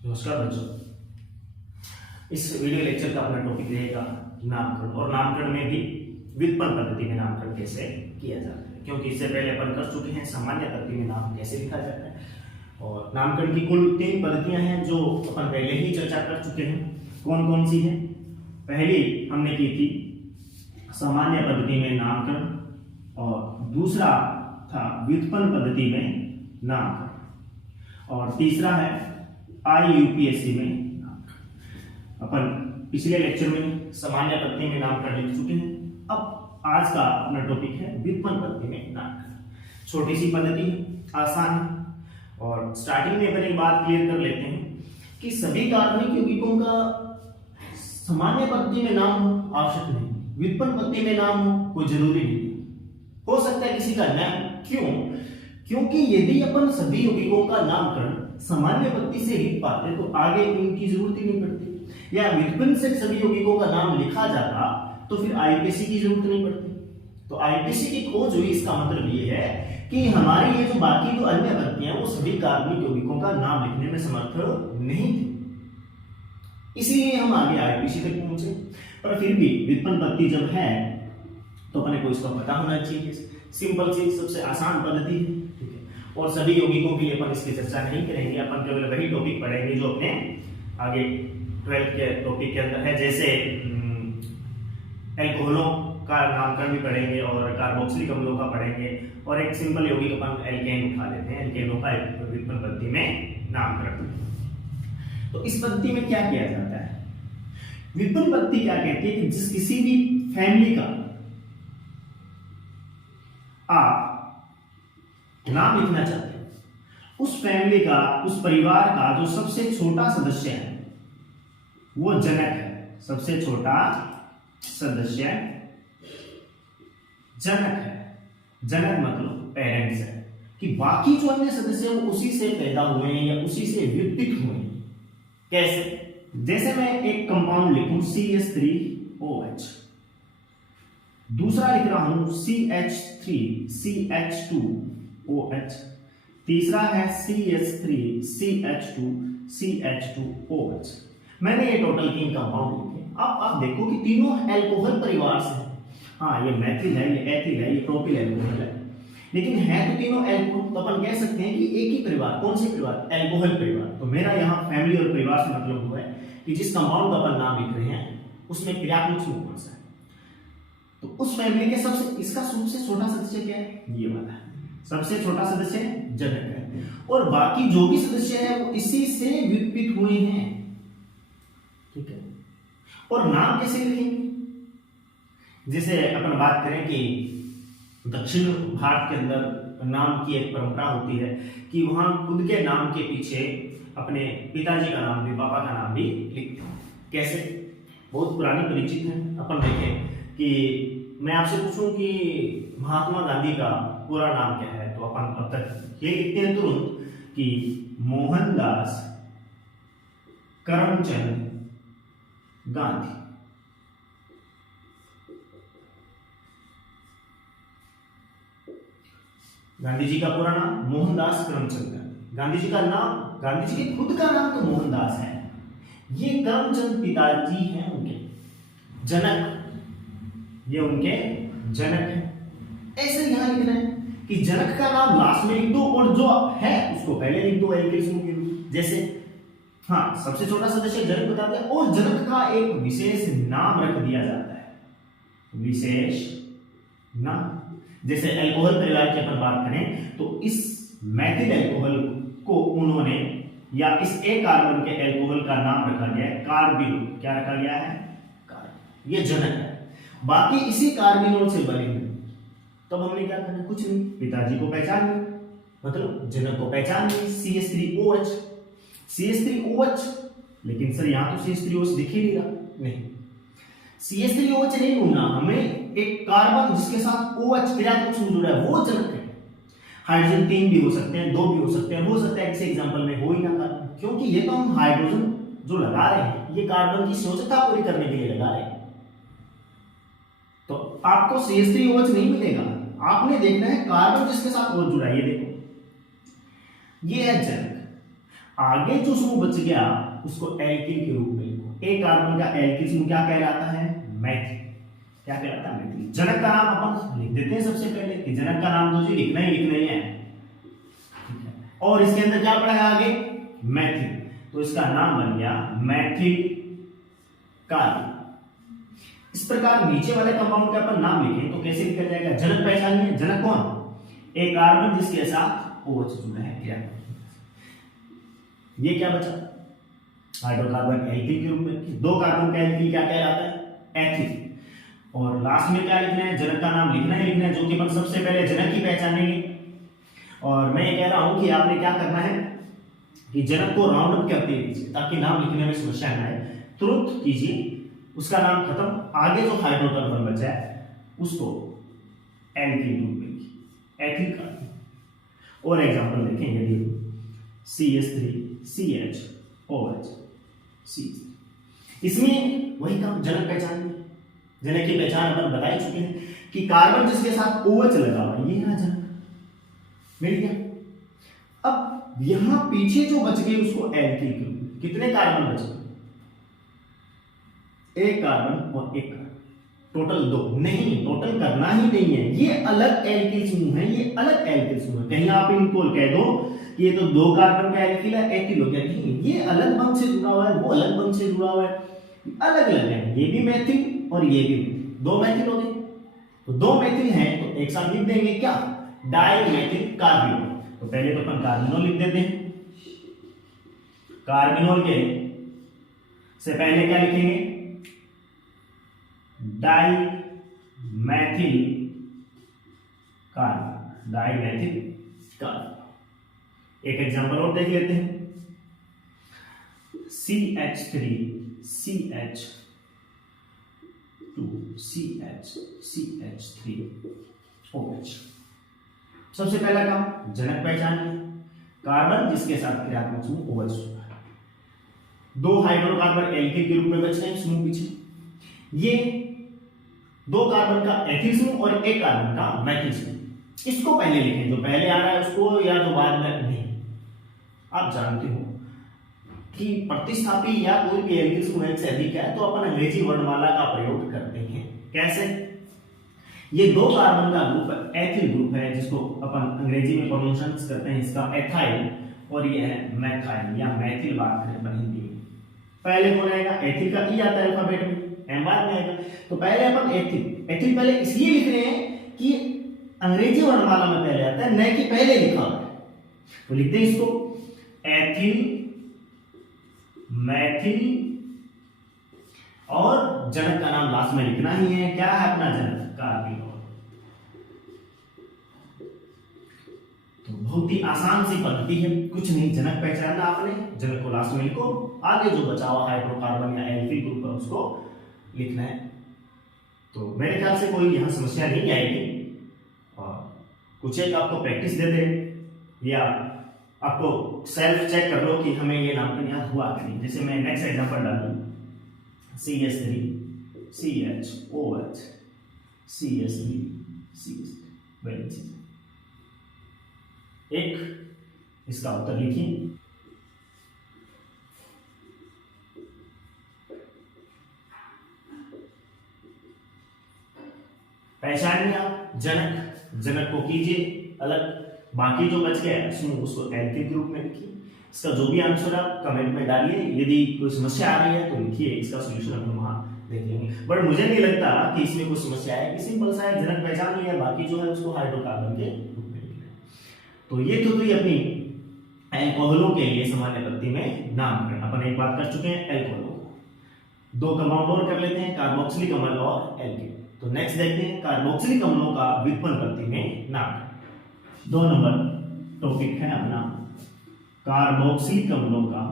नमस्कार बच्चों। इस वीडियो लेक्चर का अपना टॉपिक रहेगा नामकरण, और नामकरण में भी व्युत्पन्न पद्धति में नामकरण कैसे किया जाता है, क्योंकि इससे पहले अपन कर चुके हैं सामान्य पद्धति में नाम कैसे लिखा जाता है। और नामकरण की कुल 3 पद्धतियां हैं जो अपन पहले ही चर्चा कर चुके हैं। कौन कौन सी है? पहली हमने की थी सामान्य पद्धति में नामकरण, और दूसरा था व्युत्पन्न पद्धति में नामकरण, और तीसरा है IUPAC में नामकरण। अपन पिछले लेक्चर में सामान्य पद्धति में नामकरण लिख चुके हैं। अब आज का अपना टॉपिक है व्युत्पन्न पद्धति में नामकरण। छोटी सी पद्धति है, आसान है, और स्टार्टिंग में अपन एक बात क्लियर कर लेते हैं कि सभी कार्बनिक यौगिकों का सामान्य पद्धति में नाम हो आवश्यक नहीं, व्युत्पन्न पद्धति में नाम हो कोई जरूरी नहीं। हो सकता है किसी का नाम, क्यों? क्योंकि यदि अपन सभी यौगिकों का नामकरण सामान्य पद्धति से लिख पाते तो आगे इनकी जरूरत ही नहीं पड़ती, या व्युत्पन्न से सभी यौगिकों का नाम लिखा जाता तो फिर IUPAC की जरूरत नहीं पड़ती। तो IUPAC की खोज हुई, इसका मतलब ये है कि हमारी ये जो बाकी जो अन्य पद्धतियां वो सभी कार्बनिक यौगिकों का नाम लिखने में समर्थ नहीं थी, इसीलिए हम आगे IUPAC तक पहुंचे। पर फिर भी व्युत्पन्न पद्धति जब है तो अपने को इसका पता होना चाहिए। सिंपल सी सबसे आसान पद्धति है, ठीक है। और सभी यौगिकों के लिए अपन इसकी चर्चा नहीं करेंगे, अपन केवल वही टॉपिक पढ़ेंगे जो अपने आगे 12th के टॉपिक के अंदर है। जैसे एल्कोहलों का नामकरण भी पढ़ेंगे और कार्बोक्सिलिक अम्लों का पढ़ेंगे, और एक सिंपल यौगिक अपन एल्केन उठा लेते हैं, एल्केनों का व्युत्पन्न पद्धति में नामकरण। तो इस पद्धति में क्या किया जाता है? व्युत्पन्न पद्धति क्या कहती है कि जिस किसी भी फैमिली का आप नाम लिखना चाहते हैं, उस फैमिली का, उस परिवार का जो सबसे छोटा सदस्य है वो जनक है। सबसे छोटा सदस्य जनक है। जनक मतलब पेरेंट्स है, कि बाकी जो अन्य सदस्य हैं वो उसी से पैदा हुए हैं या उसी से व्युत्पन्न हुए हैं। कैसे? जैसे मैं एक कंपाउंड लिखूं CH3OH, दूसरा लिख रहा हूं CH3CH2OH, तीसरा है CH3CH2CH2OH। मैंने ये टोटल 3 कंपाउंड लिखे। अब आप देखो कि तीनों अल्कोहल परिवार से हैं। हाँ, ये मैथिल है, ये एथिल है, ये प्रोपिल अल्कोहल है, लेकिन है तो तीनों अल्कोहल। तो अपन कह सकते हैं कि एक ही परिवार। कौन से परिवार? अल्कोहल परिवार। तो मेरा यहाँ फैमिली और परिवार से मतलब हुआ है कि जिस कंपाउंड का अपन नाम लिख रहे हैं उसमें क्रियात्मक समूह कौन सा है। तो उस फैमिली के सबसे, इसका सबसे छोटा सदस्य क्या है? ये वाला है। सबसे छोटा सदस्य जनक है, और बाकी जो भी सदस्य है वो इसी से व्युत्पन्न हुए हैं, ठीक है। और नाम कैसे लिखेंगे? जैसे अपन बात करें कि दक्षिण भारत के अंदर नाम की एक परंपरा होती है कि वहां खुद के नाम के पीछे अपने पिताजी का नाम भी, पापा का नाम भी लिखते हैं। कैसे? बहुत पुरानी परिचित है। अपन देखें कि मैं आपसे पूछूं कि महात्मा गांधी का पूरा नाम क्या है, तो अपन अब तक ये लिखते हैं तुरंत कि मोहनदास करमचंद गांधी। गांधी जी का पूरा नाम मोहनदास करमचंद गांधी। गांधी जी का नाम, गांधी जी के खुद का नाम तो मोहनदास है, ये करमचंद पिताजी हैं उनके। जनक, ये उनके जनक हैं। ऐसे यहां लिख रहे हैं कि जनक का नाम लास्ट में लिख दो और जो है उसको पहले लिख दो एल्केन समूह के रूप। जैसे हाँ, सबसे छोटा सदस्य जनक बता दिया, और जनक का एक विशेष नाम रख दिया जाता है, विशेष नाम। जैसे अल्कोहल परिवार की अपन बात करें तो इस मैथिल अल्कोहल को उन्होंने, या इस एक कार्बन के अल्कोहल का नाम रखा गया है कार्बिनोल। क्या रखा गया है? कार्बिनोल। ये जनक है। बाकी इसी कार्बिनोल से बने हुए। तब हमने क्या करना? कुछ नहीं, पिताजी को पहचान लिया, मतलब जनक को पहचान लिया, CH3OH। CH3OH, लेकिन सर यहां तो CH3OH दिख ही नहीं रहा। नहीं, CH3OH नहीं ढूंढना हमें, एक कार्बन जिसके साथ OH क्रियात्मक समूह जुड़ा है वो जनक है। हाइड्रोजन 3 भी हो सकते हैं, 2 भी हो सकते हैं, हो सकता है किसी एग्जांपल में हो ही ना कार्बन, क्योंकि ये तो हम हाइड्रोजन जो लगा रहे हैं ये कार्बन की संयोजकता पूरी करने के लिए लगा रहे हैं। तो आपको CH3OH नहीं मिलेगा, आपने देखना है कार्बन जिसके साथ OH जुड़ा है। ये देखो, ये है जनक। आगे जो समूह बच गया उसको एल्किल के रूप में लिखो। एक कार्बन का एल्किल समूह क्या कहलाता है? मैथिल। क्या कहलाता है? मैथिल। जनक का नाम अपन लिख देते हैं सबसे पहले कि जनक का नाम तो जी लिखना ही है, और इसके अंदर क्या पड़ा है आगे? मैथिल। तो इसका नाम बन गया मैथिल कार्बन। इस प्रकार नीचे वाले कंपाउंड का अपन नाम लिखें तो कैसे लिखा जाएगा? जनक पहचानिए। जनक कौन? एक कार्बन जिसके साथ OH जुड़ा है क्या? ये क्या बचा? हाइड्रोकार्बन एल्किल के रूप में। दो कार्बन का एल्किल क्या कहलाता है? एथिल। और लास्ट में क्या लिखना है? जनक का नाम लिखना है, जो कि अपन सबसे पहले जनक ही पहचानेंगे। और मैं ये कह रहा हूं कि आपने क्या करना है कि जनक को राउंड अप करते कीजिए ताकि नाम लिखने में समस्या न आए। तुरंत कीजिए, उसका नाम खत्म, आगे जो हाइड्रोकार्बन बचा है उसको एल्किल ग्रुप में लिखिए, एथिल कार्बन। और एग्जांपल देखें, यदि CH3CHOH इसमें वही काम जनक पहचान। जनक की पहचान अपन बता चुके हैं कि कार्बन जिसके साथ OH लगा हुआ है ये है जनक, मिल गया। अब यहां पीछे जो बच गए उसको एल्किल ग्रुप। कितने कार्बन बचे? एक कार्बन और एक कार्बन, टोटल 2 नहीं, टोटल करना ही नहीं है। ये अलग एल्किल समूह है, ये अलग एल्किल समूह है। कहीं आप इनको कह दो कि ये तो 2 कार्बन का एल्किल है, एथिल हो गया, नहीं, ये अलग बंध से जुड़ा हुआ है, वो अलग बंध से जुड़ा हुआ है, अलग अलग है। ये भी मैथिल और ये भी 2 मैथिल हो गए। तो 2 मैथिल हैं तो एक साथ लिख देंगे क्या? Dimethyl carbinol. तो पहले तो अपन कार्बिनोल लिख देते हैं। कार्बिनोल के से पहले क्या लिखेंगे? Dimethyl carbon, dimethyl carbon. एक एग्जांपल और देख लेते हैं। CH3CH2CH3OH। सबसे पहला काम जनक पहचानिए, कार्बन जिसके साथ क्रियात्मक समूह OH हुआ है। 2 हाइड्रोकार्बन एल्किल के रूप में बच रहे हैं समूह पीछे। ये 2 कार्बन का एथिल समूह और 1 कार्बन का मैथिल समूह। इसको पहले लिखें, जो पहले आ रहा है उसको, या जो बाद में नहीं। आप जानते हो कि प्रतिस्थापी या कोई भी एल्किल समूह एक से अधिक है तो अपन अंग्रेजी वर्णमाला का प्रयोग करते हैं। कैसे? ये 2 कार्बन का ग्रुप एथिल ग्रुप है, जिसको अपन अंग्रेजी में प्रोनाउंस करते हैं इसका एथाइल, और ये है मैथाइल या मैथिल बात करें अपन हिंदी में। पहले कौन आएगा? एथिल का ई आता है अल्फाबेट में, एम बाद में आएगा। तो पहले अपन एथिल पहले इसलिए लिख रहे हैं कि अंग्रेजी वर्णमाला में पहले आता है, न कि पहले लिखा है। तो लिखते हैं इसको एथिल, मैथिल, और जनक का नाम लास्ट में लिखना ही है। क्या है अपना जनक? कार्बिनोल। तो बहुत ही आसान सी पद्धति है, कुछ नहीं, जनक पहचानना आपने, जनक को लास्ट में लिखो, आगे जो बचा हुआ हाइड्रोकार्बन या एल्किल ग्रुप है उसको लिखना है। तो मेरे ख्याल से कोई यहां समस्या नहीं आएगी। और कुछ एक आपको प्रैक्टिस दे दे या आपको सेल्फ चेक कर लो कि हमें ये नामकरण याद हुआ कि नहीं। जैसे मैं नेक्स्ट एग्जांपल डालूं, CH3CHOH CH3CH3, वेरी अच्छी। एक इसका उत्तर लिखिए। पहचानिए आप जनक को कीजिए अलग, बाकी जो बच गया समूह उसको एल्किल ग्रुप में लिखिए। इसका जो भी आंसर आप कमेंट में डालिए, यदि कोई समस्या आ रही है तो लिखिए, इसका सॉल्यूशन हम वहां देख लेंगे। बट मुझे नहीं लगता कि इसमें कोई समस्या है, कि सिंपल सा है, जनक पहचान लिया, बाकी जो है उसको हाइड्रोकार्बन के रूप में लिखना है। तो ये तो थी अपनी एल्कोहलों के लिए सामान्य पद्धति में नामकरण। अपन एक बात कर चुके हैं एल्कोहलों, 2 कंपाउंड और कर लेते हैं, कार्बोक्सिलिक अम्ल और एल्कीन। तो नेक्स्ट देखते हैं कार्बोक्सिलिक अम्लों का व्युत्पन्न पद्धति में नामकरण। 2 नंबर टॉपिक है अपना कार्बोक्सिलिक अम्लों का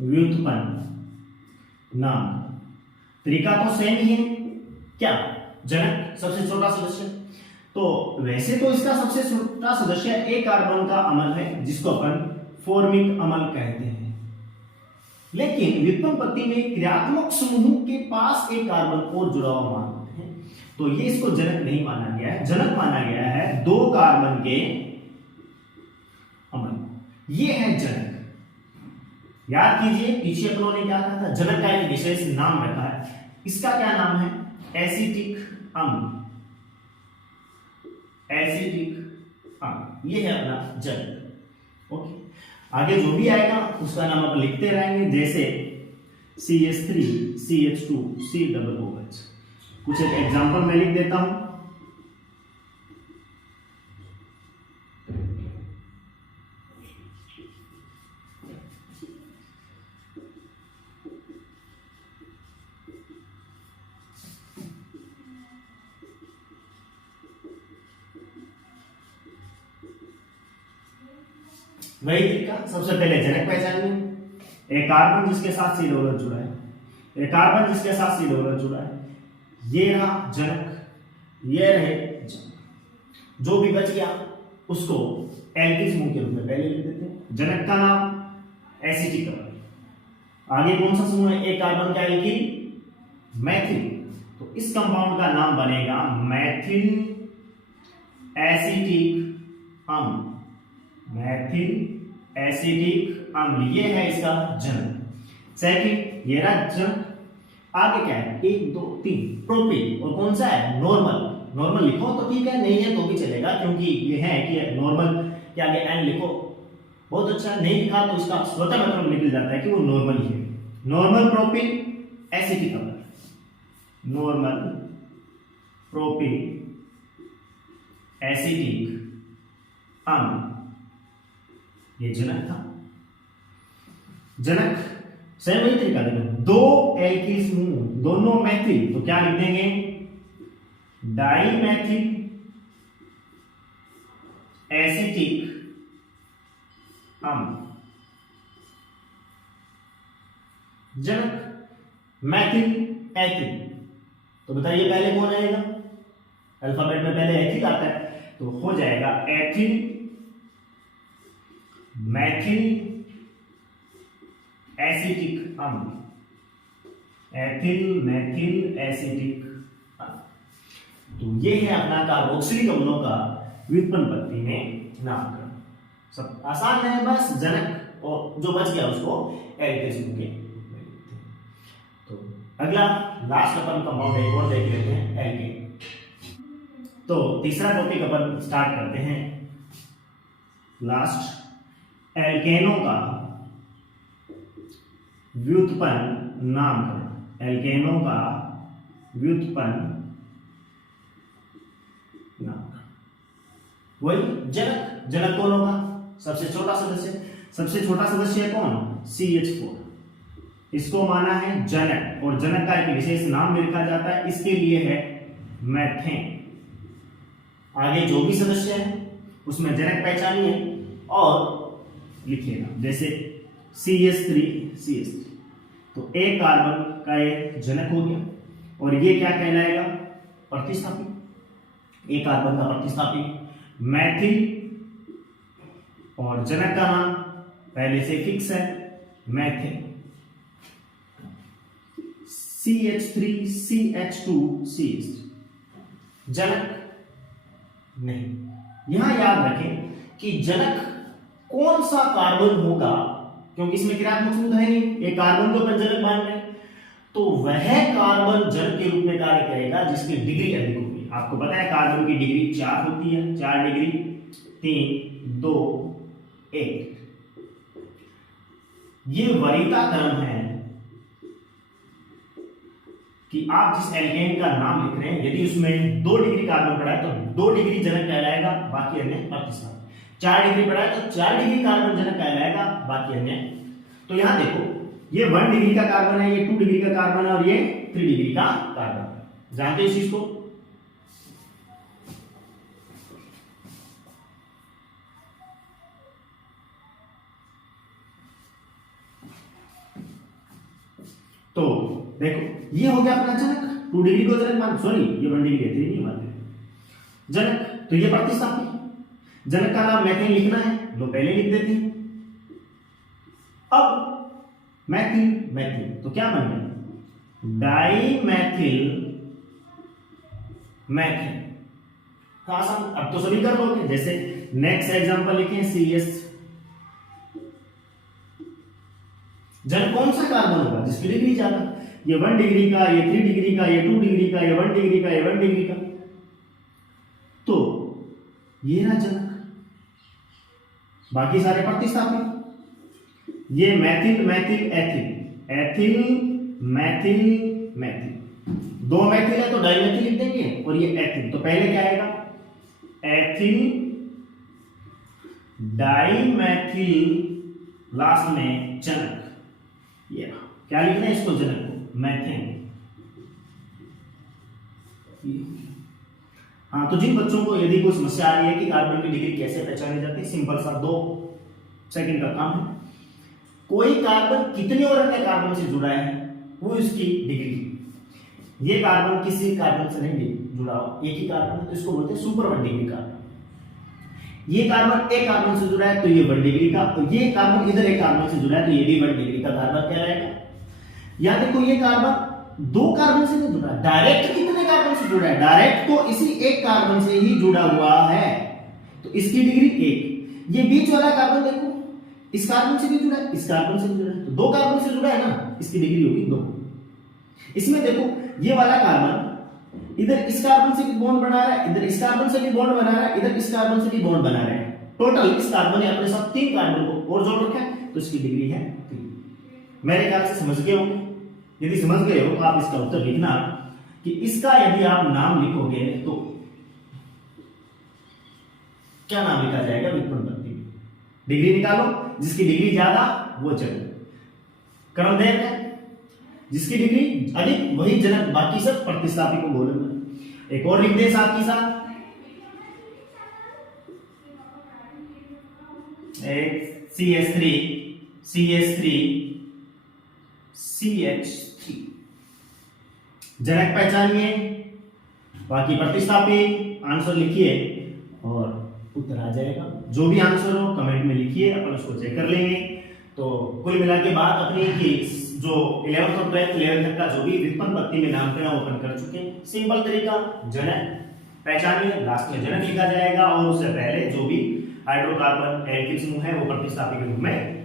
व्युत्पन्न नाम। तरीका तो सेम ही है, क्या? जनक सबसे छोटा सदस्य, तो वैसे तो इसका सबसे छोटा सदस्य एक कार्बन का अम्ल है जिसको अपन फॉर्मिक अम्ल कहते हैं। लेकिन व्युत्पन्न पद्धति में क्रियात्मक समूह के पास एक कार्बन और जुड़ा हुआ मानते हैं, तो ये इसको जनक नहीं माना गया है। जनक माना गया के अम्ल, ये है जनक। याद कीजिए पीछे अपनों ने क्या कहा था, जनक का एक विशेष नाम रखा है, इसका क्या नाम है, एसिटिक अम्ल। एसिटिक अम्ल ये है अपना जनक। ओके, आगे जो भी आएगा उसका नाम आप लिखते रहेंगे, जैसे CH3 CH2 COOH। कुछ एक एग्जांपल मैं लिख देता हूं। वही तरीका, सबसे पहले जनक पहचानिए। एक कार्बन जिसके साथ C जुड़ा है, एक कार्बन जिसके साथ C जुड़ा है, ये रहा जनक, ये रहे जनक। जो भी बच गया उसको एल्किल समूह के रूप में पहले लिख देते हैं। जनक का नाम एसिटिक अम्ल। आगे कौन सा समूह है, एक कार्बन का एल्किल मैथिल, तो इस कंपाउंड का नाम बनेगा मैथिल एसिटिक अम्ल। मैथिल एसिटिक अम्ल, ये है इसका जनक। सेकंड ये रहा जनक। आगे क्या है, 1 2 3 प्रोपेन, और कौन सा है, नॉर्मल। नॉर्मल लिखो तो ठीक है, नहीं है तो भी चलेगा, क्योंकि ये है कि नॉर्मल के आगे एन लिखो, बहुत अच्छा। नहीं लिखा तो इसका स्वतः मतलब निकल जाता है कि वो नॉर्मल ही है। नॉर्मल प्रोपेन एसिटिक अम्ल, नॉर्मल प्रोपेन एसिटिक अम्ल, ये जनक था। जनक सेम वही तरीका देखो, दो एल्किल समूह दोनों मैथिल, तो क्या लिख देंगे, डाइमैथिल एसिटिक अम्ल। जनक मैथिल एथिल, तो बताइए पहले कौन आएगा, अल्फाबेट में पहले एथिल आता है, तो हो जाएगा एथिल मैथिल एसिटिक अम्ल। एथिल मैथिल एसिटिक अम्ल। तो ये है अपना कार्बोक्सिलिक अम्लों का व्युत्पन्न पद्धति में नामकरण। सब आसान है, बस जनक और जो बच गया उसको एल्किल समूह के रूप में लिखते हैं। तो अगला लास्ट अपन कंपाउंड एक और देख लेते हैं, एल्केन। तो तीसरा टॉपिक अपन स्टार्ट करते हैं, लास्ट एल्केनों का व्युत्पन्न नामकरण। एल्केनों का व्युत्पन्न नामकरण, वही जनक। जनक कौन होगा, सबसे छोटा सदस्य। सबसे छोटा सदस्य है कौन, CH4। इसको माना है जनक, और जनक का एक विशेष नाम भी लिखा जाता है, इसके लिए है मैथेन। आगे जो भी सदस्य है उसमें जनक पहचानिए और लिखिएगा, जैसे CH3 CH3, तो एक कार्बन का एक जनक हो गया, और ये क्या कहलाएगा, प्रतिस्थापी। एक कार्बन का प्रतिस्थापी मैथिल, और जनक का नाम पहले से फिक्स है, मैथेन। CH3 CH2 CH3 जनक नहीं। यहां याद रखें कि जनक कौन सा कार्बन होगा, क्योंकि इसमें क्रियात्मक समूह है नहीं, एक कार्बन को अपन जनक मान रहे हैं, तो वह कार्बन जनक के रूप में कार्य करेगा जिसकी डिग्री अधिक होगी। आपको पता है कार्बन की डिग्री 4 होती है, 4 डिग्री, 3 2 1। ये वरीयता क्रम है कि आप जिस एल्केन का नाम लिख रहे हैं, यदि उसमें 2 डिग्री कार्बन पड़ा है तो 2 डिग्री जनक कहलाएगा, बाकी अन्य प्रतिस्थापी। 4 डिग्री पड़ा है तो 4 डिग्री कार्बन जनक कहलाएगा, बाकी अन्य। तो यहां देखो, ये 1 डिग्री का कार्बन है, ये 2 डिग्री का कार्बन है, और ये 3 डिग्री का कार्बन है। जानते हो इस चीज को, तो देखो ये हो गया अपना जनक। 2 डिग्री को जनक मान, सॉरी ये 1 डिग्री है, 3 नहीं मानते जनक। तो ये प्रतिस्थापी, जनक का नाम मैथेन लिखना है, लो पहले लिख देते हैं। अब मैथिल मैथिल, तो क्या बन गया, डाइमैथिल मैथेन, आसान, अब तो सभी कर लोगे। जैसे नेक्स्ट एग्जांपल लिखें CS, जन कौन सा कार्बन होगा जिसकी डिग्री ज्यादा, ये 1 डिग्री का, ये 3 डिग्री का, ये 2 डिग्री का, ये 1 डिग्री का, ये 1 डिग्री का, तो ये रहा जनक, बाकी सारे प्रतिस्थापित। ये मैथिल मैथिल एथिल, एथिल मैथिल मैथिल, 2 मैथिल है तो डाइमेथिल लिख देंगे, और ये एथिल, तो पहले क्या आएगा, एथिल डाइमेथिल, लास्ट में जनक। ये क्या लिखना है इसको, जनक को, मैथेन। हाँ, तो जिन बच्चों को यदि कोई समस्या आ रही है कि कार्बन की डिग्री कैसे पहचानी जाती है, सिंपल सा 2 सेकंड का काम है। कोई कार्बन कितने और अन्य कार्बन से जुड़ा है वो इसकी डिग्री। ये कार्बन किसी कार्बन से नहीं जुड़ा हो, एक ही कार्बन है तो इसको बोलते हैं सुपर 1 डिग्री कार्बन। ये कार्बन एक कार्बन से जुड़ा है तो ये 1 डिग्री का, तो ये कार्बन इधर एक कार्बन से जुड़ा है तो ये भी 1 डिग्री का कार्बन क्या रहेगा। या देखो ये कार्बन 2 कार्बन से नहीं जुड़ा, डायरेक्ट कितने कार्बन से जुड़ा है, डायरेक्ट तो इसी एक कार्बन से ही जुड़ा हुआ है तो इसकी डिग्री 1। ये बीच वाला कार्बन देखो, इस कार्बन से भी जुड़ा है, इस कार्बन से भी जुड़ा है, तो 2 कार्बन से जुड़ा है ना, इसकी डिग्री होगी 2। इसमें देखो ये वाला कार्बन इधर इस कार्बन से भी बॉन्ड बना रहा है, इधर इस कार्बन से भी बॉन्ड बना रहा है, इधर इस कार्बन से भी बॉन्ड बना रहा है, टोटल इस कार्बन ने अपने साथ 3 कार्बन को और जोड़ रखा है तो इसकी डिग्री है 3। मेरे ख्याल से समझ गए होंगे। यदि समझ गए हो तो आप इसका उत्तर लिखना कि इसका यदि आप नाम लिखोगे तो क्या नाम लिखा जाएगा व्युत्पन्न पद्धति में। डिग्री निकालो, जिसकी डिग्री ज्यादा वो जनक, क्रम देख है, जिसकी डिग्री अधिक वही जनक, बाकी सब प्रतिस्थापी को बोलेंगे। एक और लिख दे साथ ही साथ, CH3 CH3 CH3 जनक पहचानिए, बाकी प्रतिस्थापी आंसर लिखिए और उत्तर आ जाएगा। जो भी आंसर हो कमेंट में लिखिए, अपन उसको चेक कर लेंगे। तो कुल मिला के बात अपनी की जो 11th और 12th तक का जो भी व्युत्पन्न पद्धति में नामकरण ओपन कर चुके हैं। सिंपल तरीका, जनक पहचानिए, लास्ट में जनक लिखा जाएगा और उससे पहले जो भी हाइड्रोकार्बन एल्किल समूह है वो प्रतिस्थापी के रूप में